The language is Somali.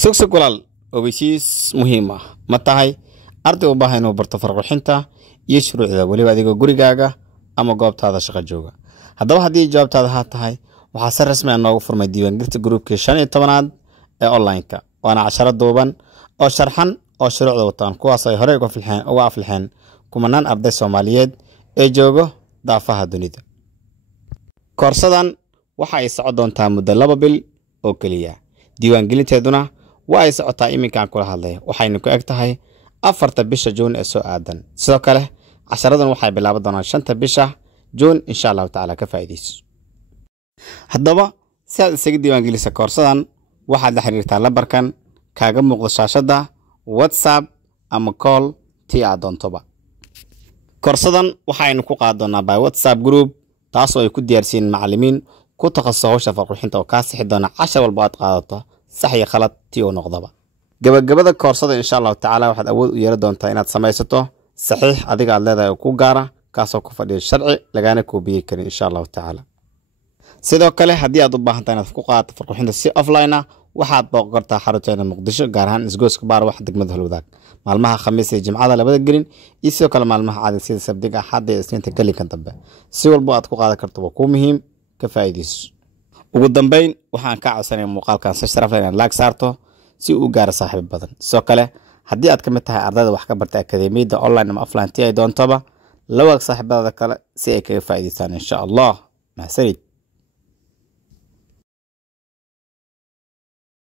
sugsug walaal ogeysiis muhiim ah ma tahay arday u baahan inuu barto farqixinta iyo shuruucda waliba adigoo gurigaaga ama goobtaada shaqo jooga. haddaba haddii jawaabtaada ha tahay waxaa si rasmi ah noogu furmay diiwaangelinta groupka 15aad ee online-ka waana casharo duuban oo sharxan oo shuruucda wataan kuwaas ay hore uga aflixeen kumanaan arday Soomaaliyeed ee joogo daafaha dunida. koorsadan waxa ay socon doontaa muddo 2 bil oo kaliya. diiwaangelinteeduna waa ay socotaa iminkaan kula hadlay waxayna ku eg tahay 4 bisha Juun ee soo aadan. sidoo kale casharadan waxay bilaaban doonaan 5 bisha Juun insha Allah taala ka faa'iideyso. haddaba si aad isaga diiwaangelisa koorsadan waxaad la xiriirtaa lambarkan kaaga muuqda shaashada WhatsApp ama call tii aad doontoba. koorsadan waxaynu ku qaadi doonaa by WhatsApp group taasoo ay ku diyaarsiin macallimiin ku takhasusay hawsha farqixinta oo ka sixi doona cashar walba aad qaadato sax iyo khalad tii oo noqdaba. gabagabada koorsada insha Allah taala waxaad awood u yeelan doontaa inaad samaysato saxiix adiga aad leedahay oo ku gaara kaasoo ku fadhiyo sharci lagana koobiyay karin insha Allah taala. sidoo kale haddii aad u baahan tahay inaad ku qaadato farqixinta si offline ah waxaad booqan kartaa xarunteena Muqdisho gaar ahaan isgooska baar wax degmada Halwadaag maalmaha Khamiis iyo Jimcada labada gelin iyo sidoo kale maalmaha caadi sida Sabtiga Axadda iyo Isniinta gelinka dambe si walba aad ku qaadan karto waa ku muhiim ka faa'iideyso. ugu dambeyn waxaan ka codsanayaa muuqaalkan si sharaf leh inaad like saarto si uu gaaro saaxiib badan. sidoo kale haddii aad ka mid tahay ardayda wax ka bartay akademiyada online ama offline tii ay doontoba la wadaag saaxiibada kale si ay kaga faa'iideystaan insha Allah. mahadsanid.